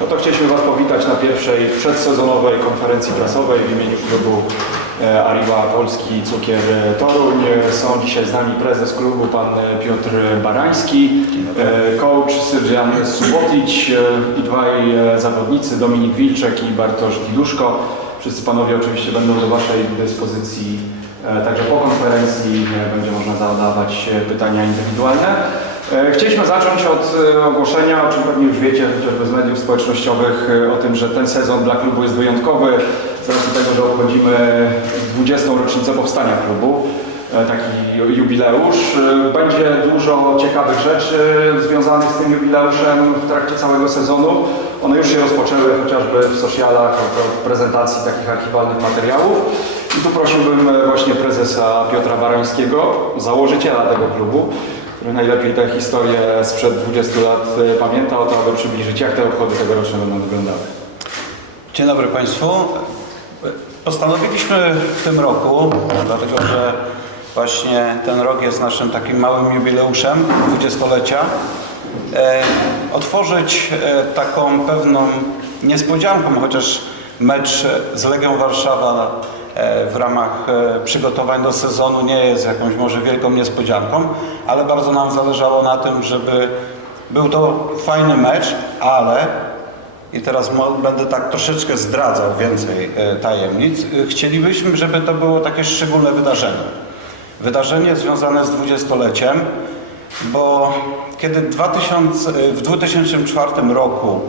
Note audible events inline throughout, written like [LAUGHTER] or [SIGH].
No to chcieliśmy Was powitać na pierwszej przedsezonowej konferencji prasowej w imieniu klubu e, Arriva Polski Cukier e, Toruń. Są dzisiaj z nami prezes klubu, pan e, Piotr Barański, coach Sylwian Subotić i dwaj zawodnicy, Dominik Wilczek i Bartosz Giduszko. Wszyscy panowie oczywiście będą do Waszej dyspozycji także po konferencji. Będzie można zadawać pytania indywidualne. E, Chcieliśmy zacząć od e, ogłoszenia, o czym pewnie już wiecie, chociażby z mediów społecznościowych, e, o tym, że ten sezon dla klubu jest wyjątkowy z racji tego, że obchodzimy 20. rocznicę powstania klubu. Taki ju- jubileusz. Będzie dużo ciekawych rzeczy związanych z tym jubileuszem w trakcie całego sezonu. One już się rozpoczęły chociażby w socialach od prezentacji takich archiwalnych materiałów. I tu prosiłbym właśnie prezesa Piotra Barańskiego, założyciela tego klubu, najlepiej tę historię sprzed 20 lat e, pamięta, o to, aby przybliżyć, jak te obchody tegoroczne będą wyglądały. Dzień dobry Państwu. Postanowiliśmy w tym roku, dlatego że właśnie ten rok jest naszym takim małym jubileuszem dwudziestolecia, e, otworzyć e, taką pewną niespodzianką, chociaż mecz z Legią Warszawa w ramach e, przygotowań do sezonu nie jest jakąś może wielką niespodzianką, ale bardzo nam zależało na tym, żeby był to fajny mecz, ale i teraz będę tak troszeczkę zdradzał więcej e, tajemnic. E, Chcielibyśmy, żeby to było takie szczególne wydarzenie. Wydarzenie związane z dwudziestoleciem, bo kiedy 2000, e, w 2004 roku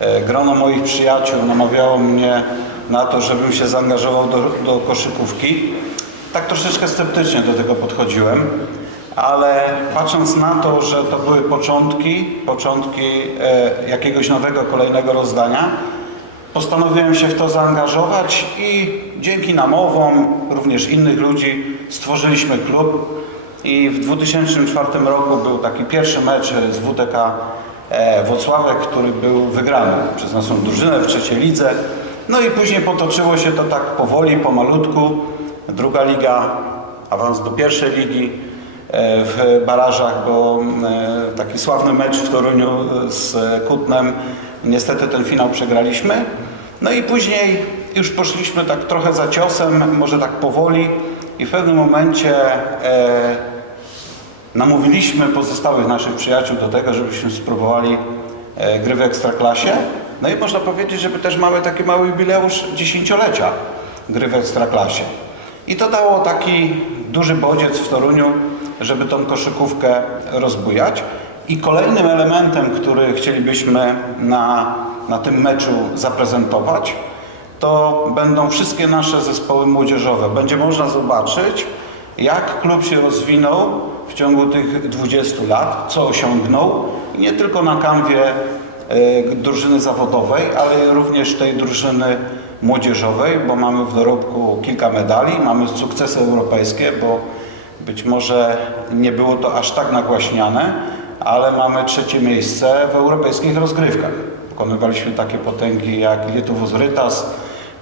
e, grono moich przyjaciół namawiało mnie na to, żebym się zaangażował do, do koszykówki, tak troszeczkę sceptycznie do tego podchodziłem, ale patrząc na to, że to były początki, początki e, jakiegoś nowego, kolejnego rozdania, postanowiłem się w to zaangażować i dzięki namowom również innych ludzi stworzyliśmy klub i w 2004 roku był taki pierwszy mecz z WTK e, Wocławek, który był wygrany przez naszą drużynę w trzeciej lidze. No i później potoczyło się to tak powoli, pomalutku. Druga liga, awans do pierwszej ligi e, w barażach, bo e, taki sławny mecz w Toruniu z Kutnem, niestety ten finał przegraliśmy. No i później już poszliśmy tak trochę za ciosem, może tak powoli i w pewnym momencie e, namówiliśmy pozostałych naszych przyjaciół do tego, żebyśmy spróbowali e, gry w Ekstraklasie. No i można powiedzieć, że my też mamy taki mały jubileusz dziesięciolecia gry w Ekstraklasie. I to dało taki duży bodziec w Toruniu, żeby tą koszykówkę rozbujać. I kolejnym elementem, który chcielibyśmy na, na tym meczu zaprezentować, to będą wszystkie nasze zespoły młodzieżowe. Będzie można zobaczyć, jak klub się rozwinął w ciągu tych 20 lat, co osiągnął nie tylko na kanwie drużyny zawodowej, ale również tej drużyny młodzieżowej, bo mamy w dorobku kilka medali, mamy sukcesy europejskie, bo być może nie było to aż tak nagłaśniane, ale mamy trzecie miejsce w europejskich rozgrywkach. Pokonywaliśmy takie potęgi jak Lietuvos Rytas,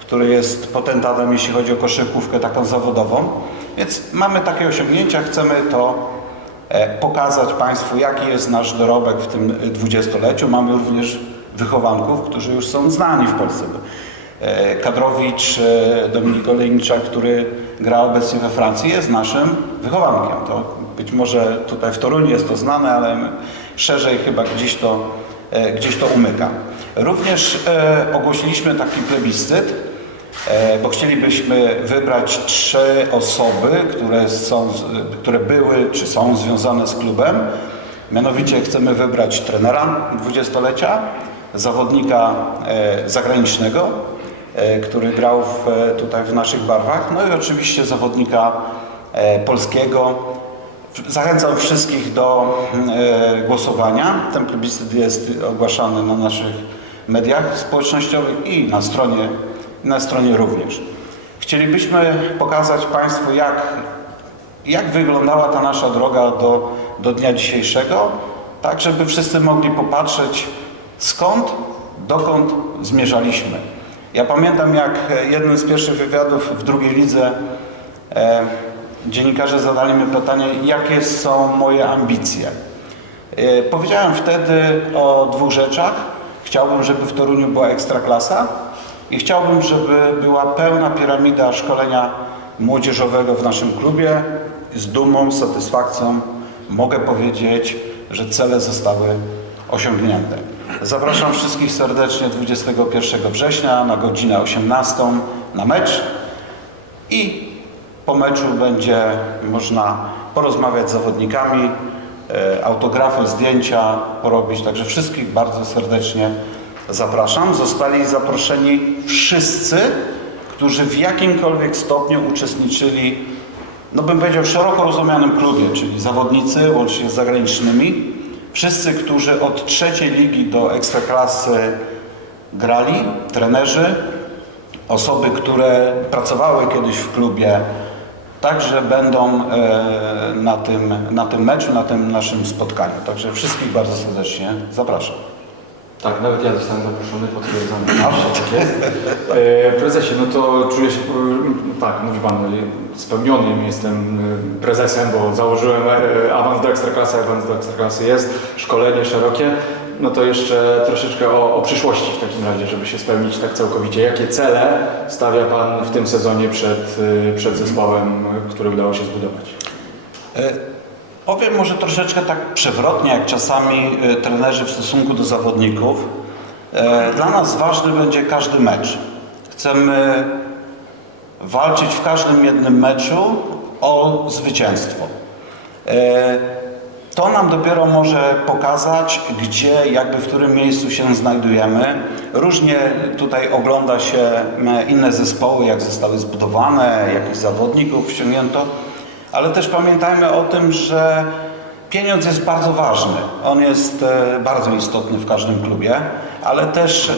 który jest potentatem, jeśli chodzi o koszykówkę taką zawodową. Więc mamy takie osiągnięcia, chcemy to e, pokazać Państwu, jaki jest nasz dorobek w tym dwudziestoleciu. Mamy również wychowanków, którzy już są znani w Polsce. E, Kadrowicz, e, Dominik Olejniczak, który gra obecnie we Francji, jest naszym wychowankiem. To być może tutaj w Toruniu jest to znane, ale szerzej chyba gdzieś to, e, gdzieś to umyka. Również e, ogłosiliśmy taki plebiscyt, e, bo chcielibyśmy wybrać trzy osoby, które, są, które były czy są związane z klubem. Mianowicie chcemy wybrać trenera dwudziestolecia, zawodnika e, zagranicznego, e, który grał w, e, tutaj w naszych barwach, no i oczywiście zawodnika e, polskiego. Zachęcam wszystkich do e, głosowania. Ten plebiscyt jest ogłaszany na naszych mediach społecznościowych i na stronie, na stronie również. Chcielibyśmy pokazać Państwu, jak, jak wyglądała ta nasza droga do, do dnia dzisiejszego, tak żeby wszyscy mogli popatrzeć skąd, dokąd zmierzaliśmy. Ja pamiętam, jak jednym z pierwszych wywiadów w drugiej lidze e, dziennikarze zadali mi pytanie, jakie są moje ambicje. E, Powiedziałem wtedy o dwóch rzeczach. Chciałbym, żeby w Toruniu była ekstraklasa i chciałbym, żeby była pełna piramida szkolenia młodzieżowego w naszym klubie. Z dumą, satysfakcją mogę powiedzieć, że cele zostały osiągnięte. Zapraszam wszystkich serdecznie 21 września na godzinę 18 na mecz i po meczu będzie można porozmawiać z zawodnikami, e, autografy, zdjęcia porobić. Także wszystkich bardzo serdecznie zapraszam. Zostali zaproszeni wszyscy, którzy w jakimkolwiek stopniu uczestniczyli, no bym powiedział, w szeroko rozumianym klubie, czyli zawodnicy łącznie z zagranicznymi. Wszyscy, którzy od trzeciej ligi do ekstraklasy grali, trenerzy, osoby, które pracowały kiedyś w klubie, także będą e, na tym, na tym meczu, na tym naszym spotkaniu. Także wszystkich bardzo serdecznie zapraszam. Tak, nawet ja zostałem zaproszony, potwierdzam, że tak jest. E, Prezesie, no to czuję się, e, tak, mówi Pan, e, spełnionym jestem e, prezesem, bo założyłem e, awans do Ekstraklasy, awans do Ekstraklasy jest, szkolenie szerokie. No to jeszcze troszeczkę o, o przyszłości w takim razie, żeby się spełnić tak całkowicie. Jakie cele stawia Pan w tym sezonie przed, przed zespołem, który udało się zbudować? E, Powiem może troszeczkę tak przewrotnie, jak czasami e, trenerzy w stosunku do zawodników. E, Dla nas ważny będzie każdy mecz. Chcemy walczyć w każdym jednym meczu o zwycięstwo. E, To nam dopiero może pokazać, gdzie, jakby w którym miejscu się znajdujemy. Różnie tutaj ogląda się e, inne zespoły, jak zostały zbudowane, jakich zawodników ściągnięto, ale też pamiętajmy o tym, że pieniądz jest bardzo ważny. On jest e, bardzo istotny w każdym klubie, ale też e,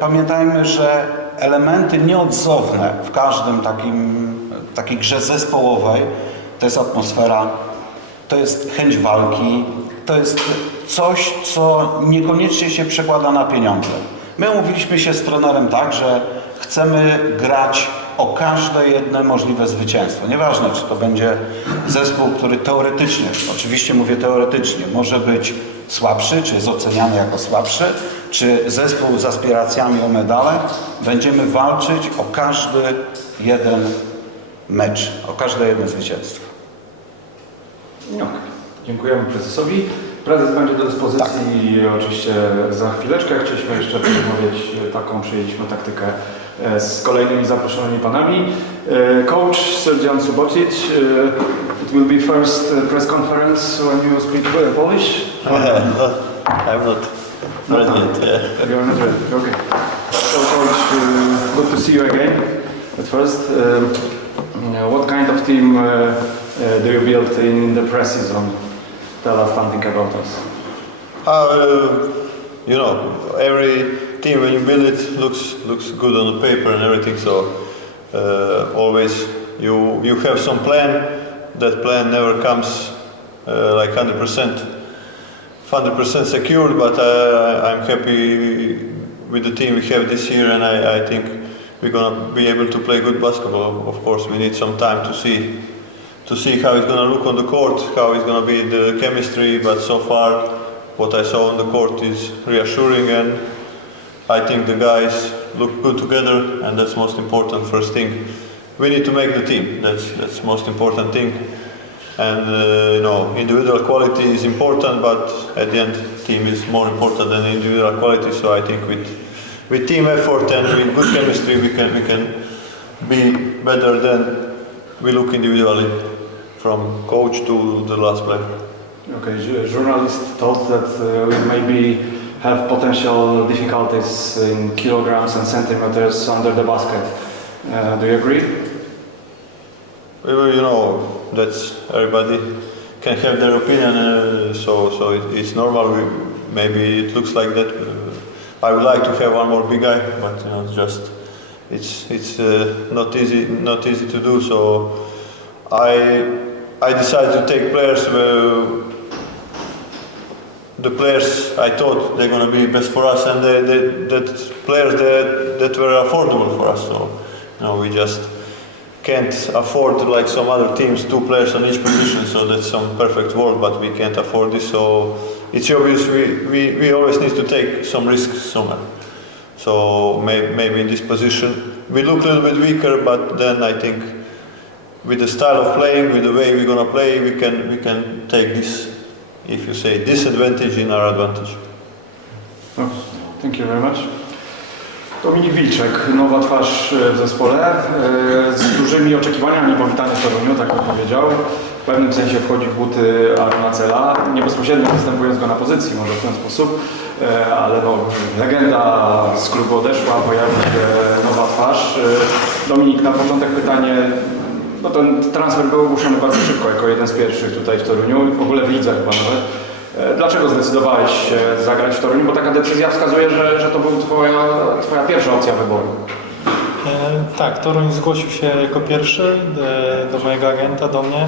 pamiętajmy, że elementy nieodzowne w każdym takim, takiej grze zespołowej to jest atmosfera, to jest chęć walki, to jest coś, co niekoniecznie się przekłada na pieniądze. My umówiliśmy się z trenerem tak, że chcemy grać o każde jedne możliwe zwycięstwo. Nieważne, czy to będzie zespół, który teoretycznie, oczywiście mówię teoretycznie, może być słabszy, czy jest oceniany jako słabszy, czy zespół z aspiracjami o medale. Będziemy walczyć o każdy jeden mecz, o każde jedno zwycięstwo. Ok. Dziękujemy prezesowi. Prezes będzie do dyspozycji oczywiście za chwileczkę. Chcieliśmy jeszcze porozmawiać e, taką, przyjęliśmy taktykę z kolejnymi zaproszonymi panami. E, Coach Sergian Subotic, e, it will be first press conference when you speak uh, Polish. [LAUGHS] I'm not ready yet. Yeah. You're not ready. Okay. So coach, good to see you again. At first, what kind of team do you build in the press season? Tell us something about us. Uh, you know, every team when you build it looks looks good on the paper and everything. So uh, always you you have some plan. That plan never comes uh, like 100 percent, 100 percent secured. But uh, I'm happy with the team we have this year, and I, I think we're gonna be able to play good basketball. Of course, we need some time to see to see how it's going to look on the court, how it's going to be the chemistry. But so far, what I saw on the court is reassuring, and I think the guys look good together, and that's most important. First thing, we need to make the team. That's that's most important thing. And uh, you know, individual quality is important, but at the end, team is more important than individual quality. So I think with with team effort and with good chemistry, we can we can be better than we look individually, from coach to the last player. Okay, journalist thought that uh, maybe have potential difficulties in kilograms and centimeters under the basket. Uh, do you agree? Well, you know, that's everybody can have their opinion, uh, so so it, it's normal. We, maybe it looks like that. Uh, I would like to have one more big guy, but you know, it's just it's it's uh, not easy not easy to do. So I I decided to take players where the players I thought they're going to be best for us, and they, that players that that were affordable for us. So you know, we just can't afford like some other teams two players on each position so that's some perfect world but we can't afford this so it's obvious we, we, we always need to take some risks somewhere. So may, maybe in this position we look a little bit weaker, but then I think with the style of playing, with the way we're gonna play, we can we can take this, if you say, disadvantage in our advantage. No, thank you very much. Dominik Wilczek, nowa twarz w zespole, e, z dużymi oczekiwaniami powitany w Toruniu, tak bym powiedział. W pewnym sensie wchodzi w buty Arona Cela, nie bezpośrednio zastępując go na pozycji, może w ten sposób, e, ale no, legenda z klubu odeszła, pojawi się nowa twarz. E, Dominik, na początek pytanie, no ten transfer był ogłoszony bardzo szybko, jako jeden z pierwszych tutaj w Toruniu, w ogóle w lidze chyba nawet. E, Dlaczego zdecydowałeś się zagrać w Toruniu? Bo taka decyzja wskazuje, że, że to była twoja, twoja pierwsza opcja wyboru. E, Tak, Toruń zgłosił się jako pierwszy e, do mojego agenta, do mnie.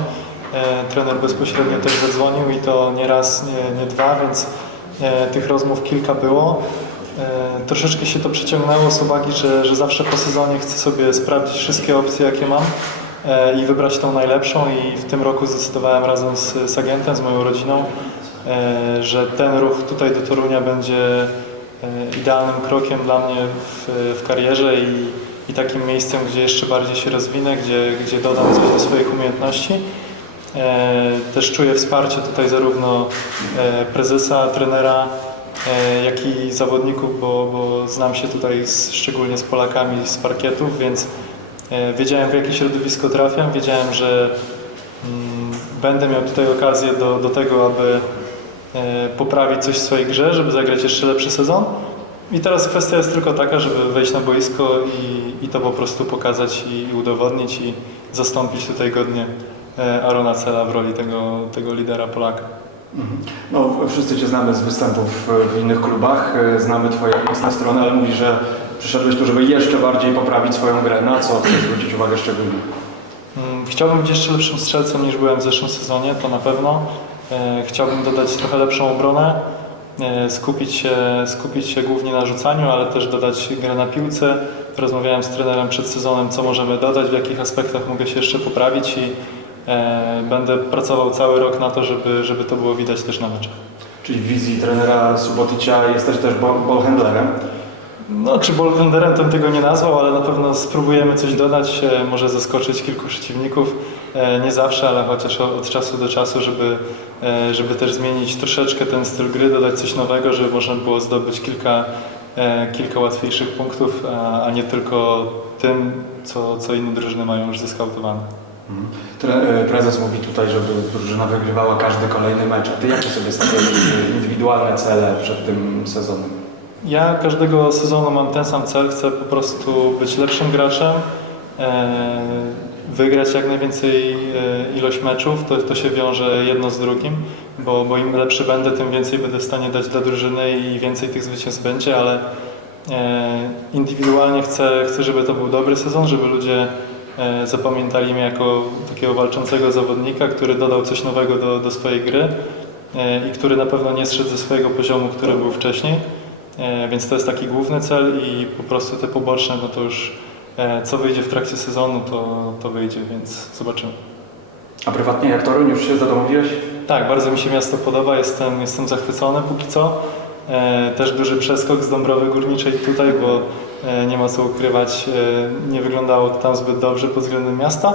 E, Trener bezpośrednio też zadzwonił i to nie raz, nie, nie dwa, więc e, tych rozmów kilka było. E, Troszeczkę się to przeciągnęło z uwagi, że, że zawsze po sezonie chcę sobie sprawdzić wszystkie opcje, jakie mam i wybrać tą najlepszą i w tym roku zdecydowałem razem z, z agentem, z moją rodziną, e, że ten ruch tutaj do Torunia będzie e, idealnym krokiem dla mnie w, w karierze i, i takim miejscem, gdzie jeszcze bardziej się rozwinę, gdzie, gdzie dodam coś do swoich umiejętności. E, Też czuję wsparcie tutaj zarówno e, prezesa, trenera, e, jak i zawodników, bo, bo znam się tutaj z, szczególnie z Polakami z parkietów, więc e, wiedziałem w jakie środowisko trafiam, wiedziałem, że mm, będę miał tutaj okazję do, do tego, aby e, poprawić coś w swojej grze, żeby zagrać jeszcze lepszy sezon. I teraz kwestia jest tylko taka, żeby wejść na boisko i, i to po prostu pokazać i, i udowodnić i zastąpić tutaj godnie e, Arona Cela w roli tego, tego lidera Polaka. No, wszyscy Cię znamy z występów w innych klubach, e, znamy Twoje mocne strony, ale mówisz, że przyszedłeś tu, żeby jeszcze bardziej poprawić swoją grę. Na co chcesz zwrócić uwagę szczególnie? Mm, Chciałbym być jeszcze lepszym strzelcem niż byłem w zeszłym sezonie, to na pewno. E, Chciałbym dodać trochę lepszą obronę, e, skupić się, skupić się głównie na rzucaniu, ale też dodać grę na piłce. Rozmawiałem z trenerem przed sezonem, co możemy dodać, w jakich aspektach mogę się jeszcze poprawić i e, będę pracował cały rok na to, żeby, żeby to było widać też na meczach. Czyli w wizji trenera Subotycia jesteś też ball- ballhandlerem. No, czy balltenderem to bym tego nie nazwał, ale na pewno spróbujemy coś dodać, e, może zaskoczyć kilku przeciwników. E, Nie zawsze, ale chociaż od czasu do czasu, żeby, e, żeby też zmienić troszeczkę ten styl gry, dodać coś nowego, żeby można było zdobyć kilka, kilka łatwiejszych punktów, a, nie tylko tym, co, co inne drużyny mają już zeskautowane. E, Prezes mówi tutaj, żeby drużyna wygrywała każdy kolejny mecz. A Ty jakie sobie stawiasz indywidualne cele przed tym sezonem? Ja każdego sezonu mam ten sam cel, chcę po prostu być lepszym graczem, e, wygrać jak najwięcej e, ilość meczów, to, to się wiąże jedno z drugim, bo, bo im lepszy będę, tym więcej będę w stanie dać dla drużyny i więcej tych zwycięstw będzie, ale e, indywidualnie chcę, chcę, żeby to był dobry sezon, żeby ludzie zapamiętali mnie jako takiego walczącego zawodnika, który dodał coś nowego do, do swojej gry i który na pewno nie zszedł ze swojego poziomu, który był wcześniej. E, Więc to jest taki główny cel i po prostu te poboczne, no to już e, co wyjdzie w trakcie sezonu, to, to wyjdzie, więc zobaczymy. A prywatnie jak Toruń już się zadomowiłeś? Tak, bardzo mi się miasto podoba, jestem, jestem zachwycony póki co. E, też duży przeskok z Dąbrowy Górniczej tutaj, bo nie ma co ukrywać, nie wyglądało to tam zbyt dobrze pod względem miasta.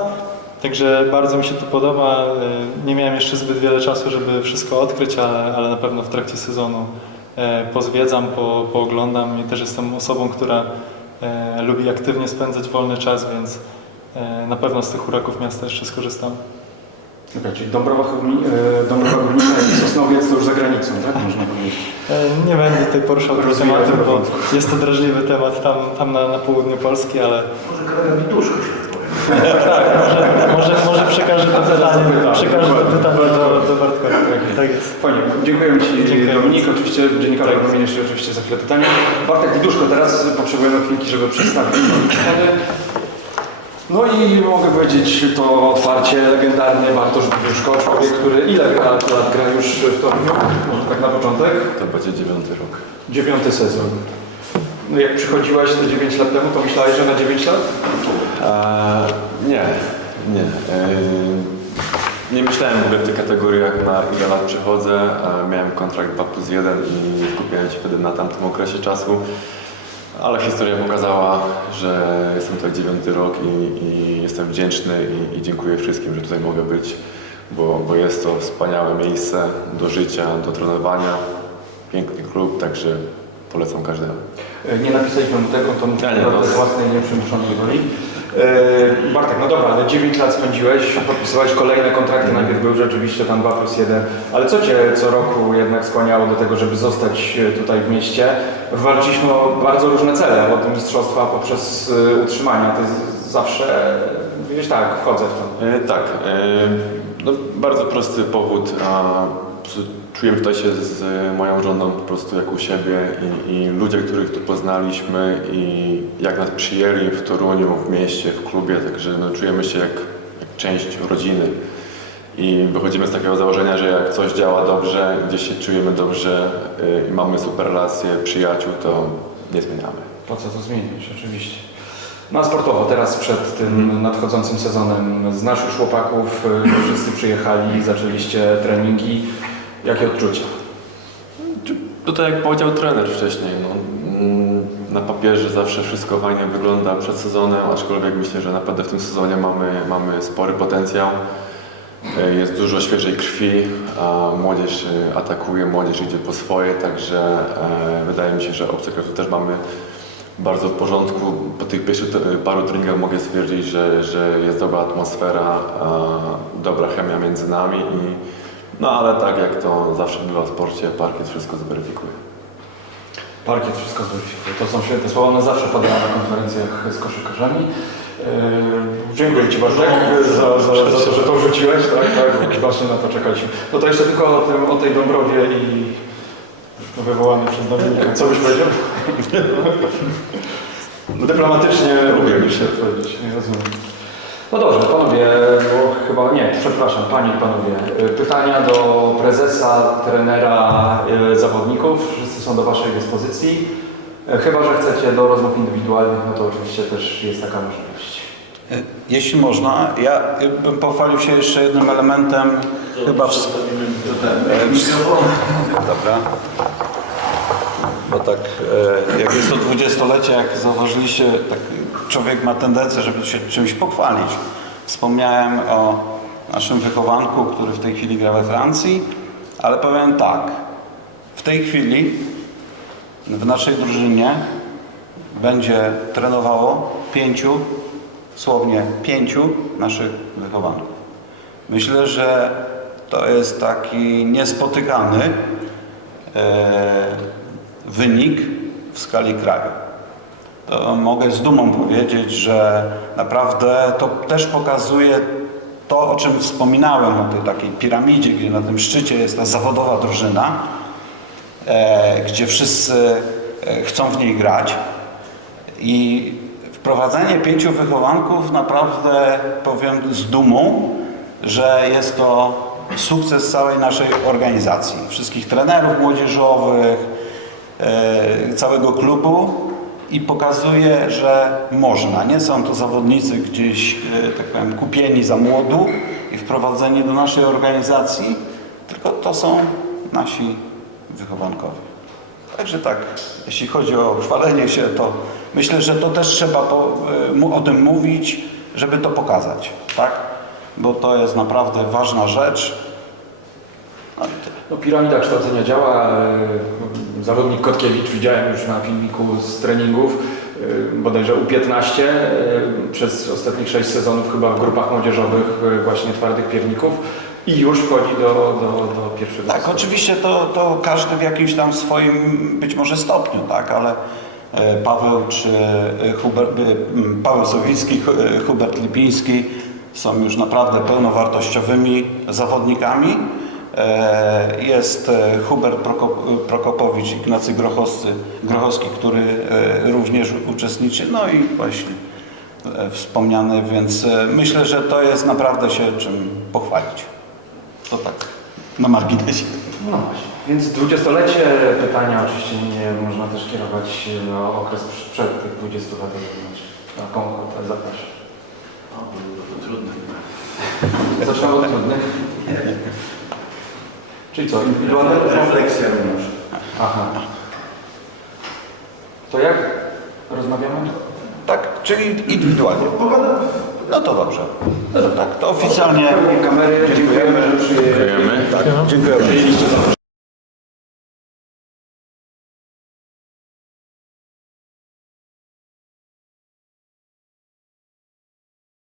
Także bardzo mi się to podoba. Nie miałem jeszcze zbyt wiele czasu, żeby wszystko odkryć, ale, ale na pewno w trakcie sezonu pozwiedzam, po, pooglądam i też jestem osobą, która e, lubi aktywnie spędzać wolny czas, więc e, na pewno z tych uraków miasta jeszcze skorzystam. Okej, czyli Dąbrowa, e, Górnicza i Sosnowiec to już za granicą, tak można powiedzieć? E, Nie będę tutaj poruszał tego tematu, bo jest to drażliwy temat tam, tam na, na południu Polski, ale Może kolega Wituszko się [LAUGHS] tak, może, może, może przekażę to pytanie, przekażę to pytanie. Tak jest. Fajnie, dziękuję Ci Dziękuję Dominik. Oczywiście dziennikarze Tak. wymienisz się oczywiście za chwilę pytania. Bartek Widuszko, teraz potrzebujemy chwilki, żeby przedstawić. No i mogę powiedzieć to otwarcie, legendarny Bartosz Widuszko, człowiek, który ile gra, lat gra już w Toruniu? Może tak na początek? To będzie dziewiąty rok. Dziewiąty sezon. No jak przychodziłeś te 9 lat temu, to myślałeś, że na 9 lat? A, nie, nie. E, Nie myślałem w ogóle w tych kategoriach, na ile lat przychodzę. Miałem kontrakt 2 plus 1 i nie skupiałem się wtedy na tamtym okresie czasu. Ale historia pokazała, że jestem tutaj dziewiąty rok i, i jestem wdzięczny i, i dziękuję wszystkim, że tutaj mogę być, bo, bo jest to wspaniałe miejsce do życia, do trenowania. Piękny klub, także polecam każdemu. Nie napisaliśmy mu tego, to mówię Ja nie, no. własnej nieprzymuszonej woli. E, Bartek, no dobra, ale 9 lat spędziłeś, podpisywałeś kolejne kontrakty, najpierw był rzeczywiście tam 2 plus 1, ale co Cię co roku jednak skłaniało do tego, żeby zostać e, tutaj w mieście? Walczyliśmy o bardzo różne cele, od mistrzostwa poprzez e, utrzymania. Ty zawsze mówiłeś tak, wchodzę w to. E, tak, e, no, bardzo prosty powód. Czujemy tutaj się z moją żoną po prostu jak u siebie i, i ludzie, których tu poznaliśmy i jak nas przyjęli w Toruniu, w mieście, w klubie, także no, czujemy się jak, jak część rodziny. I wychodzimy z takiego założenia, że jak coś działa dobrze, gdzieś się czujemy dobrze e, i mamy super relacje, przyjaciół, to nie zmieniamy. Po co to zmienić, oczywiście. No a sportowo, teraz przed tym nadchodzącym sezonem, znasz już chłopaków, y, wszyscy przyjechali, zaczęliście treningi. Jakie odczucia? To tak jak powiedział trener wcześniej, no, mm, na papierze zawsze wszystko fajnie wygląda przed sezonem, aczkolwiek myślę, że naprawdę w tym sezonie mamy, mamy spory potencjał. E, Jest dużo świeżej krwi, a młodzież e, atakuje, młodzież idzie po swoje, także e, wydaje mi się, że krew też mamy bardzo w porządku. Po tych pierwszych paru treningach mogę stwierdzić, że, że jest dobra atmosfera, dobra chemia między nami i no ale tak jak to zawsze bywa w sporcie, parkiet wszystko zweryfikuje. Parkiet wszystko zweryfikuje. To są święte słowa, one zawsze padają na konferencjach z koszykarzami. Yy, dziękuję Ci bardzo za, za, za to, że to wrzuciłeś, tak, tak, [LAUGHS] właśnie na to czekaliśmy. No to jeszcze tylko o, tym, o tej Dąbrowie i Wywołany przez Dominika. co byś powiedział? [LAUGHS] Dyplomatycznie lubię się odpowiedzieć, nie rozumiem. No dobrze, panowie, bo chyba nie, przepraszam, panie i panowie. Y, Pytania do prezesa, trenera, y, zawodników. Wszyscy są do waszej dyspozycji. Y, Chyba, że chcecie do rozmów indywidualnych, no to oczywiście też jest taka możliwość. E, Jeśli można, ja bym pochwalił się jeszcze jednym elementem, chyba w... E, w- Dobra. Bo tak, e, jak jest to dwudziestolecie, jak zauważyliście, tak człowiek ma tendencję, żeby się czymś pochwalić. Wspomniałem o naszym wychowanku, który w tej chwili gra we Francji, ale powiem tak, w tej chwili w naszej drużynie będzie trenowało pięciu, słownie pięciu naszych wychowanków. Myślę, że to jest taki niespotykany e, wynik w skali kraju. To mogę z dumą powiedzieć, że naprawdę to też pokazuje to, o czym wspominałem, o tej takiej piramidzie, gdzie na tym szczycie jest ta zawodowa drużyna, e, gdzie wszyscy e, chcą w niej grać. I wprowadzenie pięciu wychowanków naprawdę powiem z dumą, że jest to sukces całej naszej organizacji, wszystkich trenerów młodzieżowych, e, całego klubu i pokazuje, że można. Nie są to zawodnicy gdzieś, e, tak powiem, kupieni za młodu i wprowadzeni do naszej organizacji, tylko to są nasi wychowankowie. Także tak, jeśli chodzi o chwalenie się, to myślę, że to też trzeba po, mu- o tym mówić, żeby to pokazać, tak? Bo to jest naprawdę ważna rzecz. No. No, piramida kształcenia działa. Zawodnik Kotkiewicz widziałem już na filmiku z treningów, e, bodajże U15 e, przez ostatnich 6 sezonów chyba w grupach młodzieżowych e, właśnie twardych pierników i już wchodzi do, do, do pierwszego Tak, składu. oczywiście to, to każdy w jakimś tam swoim być może stopniu, tak, ale e, Paweł czy e, Hubert, e, Paweł Sowicki, Hu- Hubert Lipiński są już naprawdę pełnowartościowymi zawodnikami. E, Jest e, Hubert Prokop, Prokopowicz, Ignacy Grochowscy, Grochowski, który e, również uczestniczy, no i właśnie wspomniany, więc myślę, że to jest naprawdę się czym pochwalić. To tak na marginesie. No właśnie. Więc dwudziestolecie pytania oczywiście nie można też kierować na okres przed tych 20 lat. Taką ochotę zapraszam. Trudne. Zaczynamy. Zaczynam od trudnych. Czyli co, indywidualne Refleksja również. Aha. To jak? Rozmawiamy? Tak, czyli indywidualnie. No to dobrze. No to tak, to oficjalnie Kamery, dziękujemy, że przyjęliście Dziękujemy. tak, dziękuję bardzo.